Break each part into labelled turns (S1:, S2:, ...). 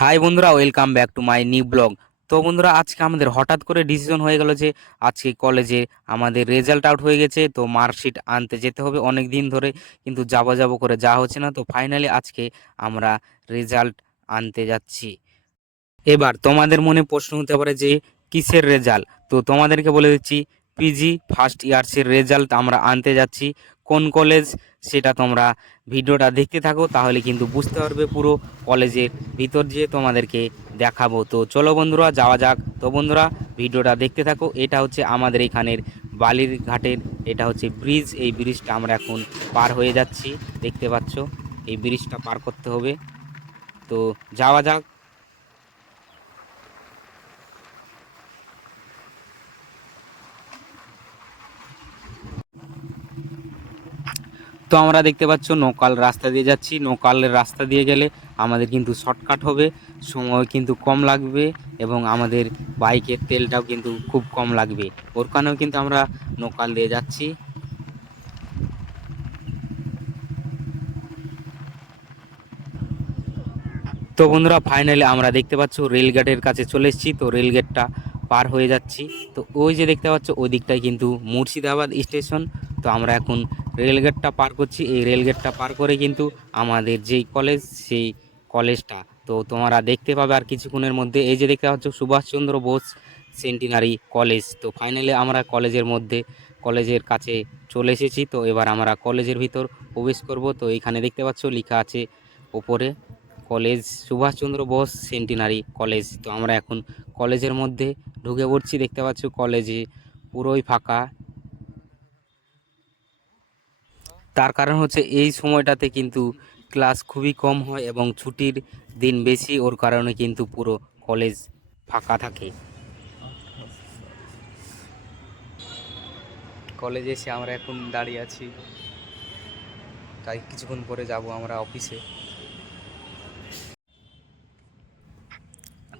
S1: High বন্ধুরা welcome back to my new blog তো বন্ধুরা, আজকে আমাদের হঠাৎ করে ডিসিশন হয়ে গেল যে আজকে কলেজে আমাদের রেজাল্ট আউট হয়ে গেছে, তো মার্কশিট আনতে যেতে হবে অনেক দিন ধরে, কিন্তু যাব যাব করে যাওয়া হচ্ছে না, তো ফাইনালি আজকে আমরা রেজাল্ট আনতে যাচ্ছি। এবার তোমাদের মনে প্রশ্ন হতে পারে যে কিসের রেজাল্ট তো তোমাদেরকে বলে দিচ্ছি পিজি ফার্স্ট ইয়ার্সের রেজাল্ট আমরা আনতে যাচ্ছি, কোন কলেজ সেটা তোমরা ভিডিওটা দেখতে থাকো, তাহলে কিন্তু বুঝতে পারবে পুরো কলেজের ভিতর যে তোমাদেরকে দেখাবো। তো চলো বন্ধুরা, যাওয়া যাক। তো বন্ধুরা, ভিডিওটা দেখতে থাকো, এটা হচ্ছে আমাদের এখানের বালির ঘাটের, এটা হচ্ছে ব্রিজ এই ব্রিজটা আমরা এখন পার হয়ে যাচ্ছি। দেখতে পাচ্ছ, এই ব্রিজটা পার করতে হবে। তো যাওয়া যাক। তো আমরা দেখতে পাচ্ছ নৌকাল রাস্তা দিয়ে যাচ্ছি। নৌকালের রাস্তা দিয়ে গেলে আমাদের কিন্তু শর্টকাট হবে, সময় কিন্তু কম লাগবে এবং আমাদের বাইকের তেলটাও কিন্তু খুব কম লাগবে। ওর কারণেও কিন্তু আমরা নৌকাল দিয়ে যাচ্ছি। তো বন্ধুরা, ফাইনালি আমরা দেখতে পাচ্ছ রেলগেটের কাছে চলে এসেছি। তো রেলগেটটা পার হয়ে যাচ্ছি। তো ওই যে দেখতে পাচ্ছ, ওই দিকটায় কিন্তু মুর্শিদাবাদ স্টেশন। তো আমরা এখন রেলগেটটা পার করছি। এই রেলগেটটা পার করে কিন্তু আমাদের যেই কলেজ সেই কলেজটা তো তোমরা দেখতে পাবে আর কিছুক্ষণের মধ্যে। এই যে দেখতে পাচ্ছ সুভাষচন্দ্র বোস সেন্টিনারি কলেজ তো ফাইনালি আমরা কলেজের মধ্যে কলেজের কাছে চলে এসেছি। তো এবার আমরা কলেজের ভিতর প্রবেশ করব। তো এখানে দেখতে পাচ্ছ লেখা আছে ওপরে college Subhash Chandra Bose centenary college তো আমরা এখন কলেজের মধ্যে ঢুকে পড়ছি। দেখতে পাচ্ছ কলেজে পুরোই ফাঁকা। তার কারণ হচ্ছে এই সময়টাতে কিন্তু ক্লাস খুবই কম হয় এবং ছুটির দিন বেশি, ওর কারণে কিন্তু পুরো কলেজ ফাঁকা থাকে। কলেজে এসে আমরা এখন দাঁড়িয়ে আছি। তাই কিছুক্ষণ পরে যাব আমরা অফিসে।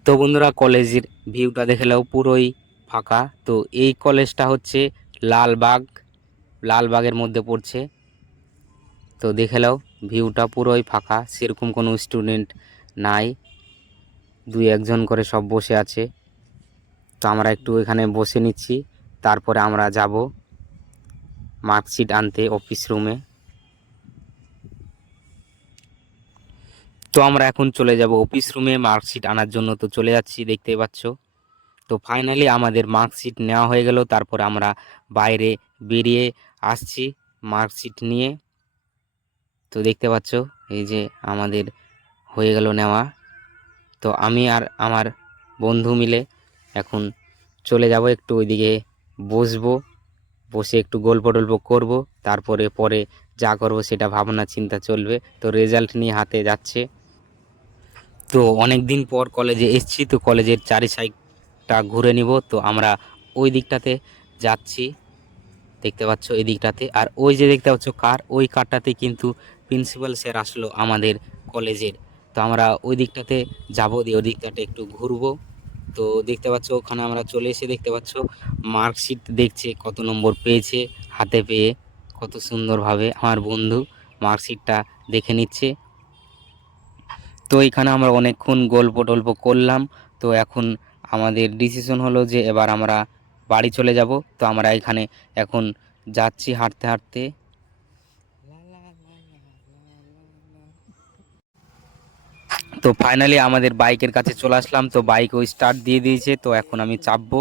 S1: তো বন্ধুরা, কলেজের ভিউটা দেখে নাও, পুরোই ফাঁকা। তো এই কলেজটা হচ্ছে লালবাগ। লালবাগের মধ্যে পড়ছে। তো দেখে নাও ভিউটা পুরোই ফাঁকা, সেরকম কোনো স্টুডেন্ট নাই। দুই একজন করে সব বসে আছে। তো আমরা একটু এখানে বসে নিচ্ছি, তারপরে আমরা যাব মার্কশিট আনতে অফিস রুমে তো আমরা এখন চলে যাব অফিস রুমে মার্কশিট আনার জন্য তো চলে যাচ্ছি, দেখতেই পাচ্ছ। তো ফাইনালি আমাদের মার্কশিট নেওয়া হয়ে গেল, তারপর আমরা বাইরে বেরিয়ে আসছি মার্কশিট নিয়ে। তো দেখতে পাচ্ছ, এই যে আমাদের হয়ে গেল নেওয়া। তো আমি আর আমার বন্ধু মিলে এখন চলে যাব, একটু ওইদিকে বসবো, বসে একটু গল্প টল্প করব, তারপরে পরে যা করব সেটা ভাবনা চিন্তা চলবে। তো রেজাল্ট নিয়ে হাতে যাচ্ছে। তো অনেক দিন পর কলেজে এসছি, তো কলেজের চারি সাইডটা ঘুরে নিব। তো আমরা ওই দিকটাতে যাচ্ছি। দেখতে পাচ্ছ এই দিকটাতে। আর ওই যে দেখতে পাচ্ছ কার, ওই কারটাতে কিন্তু প্রিন্সিপাল স্যার আসলো আমাদের কলেজের। তো আমরা ওই দিকটাতে যাব, দিয়ে ওই দিকটাতে একটু ঘুরবো। তো দেখতে পাচ্ছ, ওখানে আমরা চলে এসে দেখতে পাচ্ছ মার্কশিট দেখছে কত নম্বর পেয়েছে হাতে পেয়ে। কত সুন্দরভাবে আমার বন্ধু মার্কশিটটা দেখে নিচ্ছে। তো এখানে আমরা অনেকক্ষণ গল্প টল্প করলাম। তো এখন আমাদের ডিসিশন হলো যে এবার আমরা বাড়ি চলে যাব। তো আমরা এখানে এখন যাচ্ছি হাঁটতে হাঁটতে। তো ফাইনালি আমাদের বাইকের কাছে চলে আসলাম। তো বাইক ওই স্টার্ট দিয়ে দিয়েছে। তো এখন আমি চাপবো।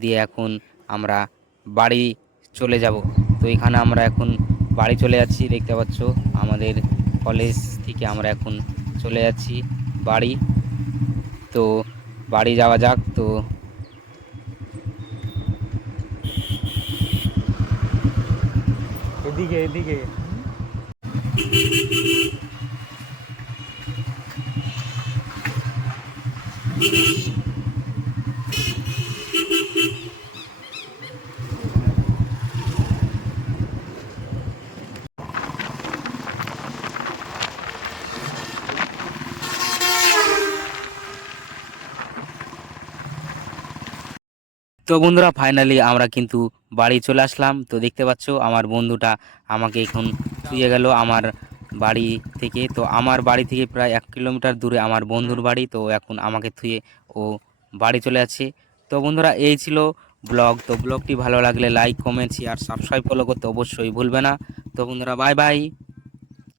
S1: দিয়ে এখন আমরা বাড়ি চলে যাব। তো এখানে আমরা এখন বাড়ি চলে যাচ্ছি। দেখতে পাচ্ছ, আমাদের কলেজ থেকে আমরা এখন চলে যাচ্ছি বাড়ি। তো বাড়ি যাওয়া যাক। তো
S2: এদিকে এদিকে
S1: তো বন্ধুরা ফাইনালি আমরা কিন্তু বাড়ি চলে আসলাম। তো দেখতে পাচ্ছ, আমার বন্ধুটা আমাকে এখন শুয়ে গেল আমার বাড়ি থেকে। তো আমার বাড়ি থেকে প্রায় এক কিলোমিটার দূরে আমার বন্ধুর বাড়ি। তো এখন আমাকে থুয়ে ও বাড়ি চলে আছে তো বন্ধুরা, এই ছিল ব্লগ। তো ব্লগটি ভালো লাগলে like, comment share subscribe follow করতে অবশ্যই ভুলবে না। তো বন্ধুরা বাই বাই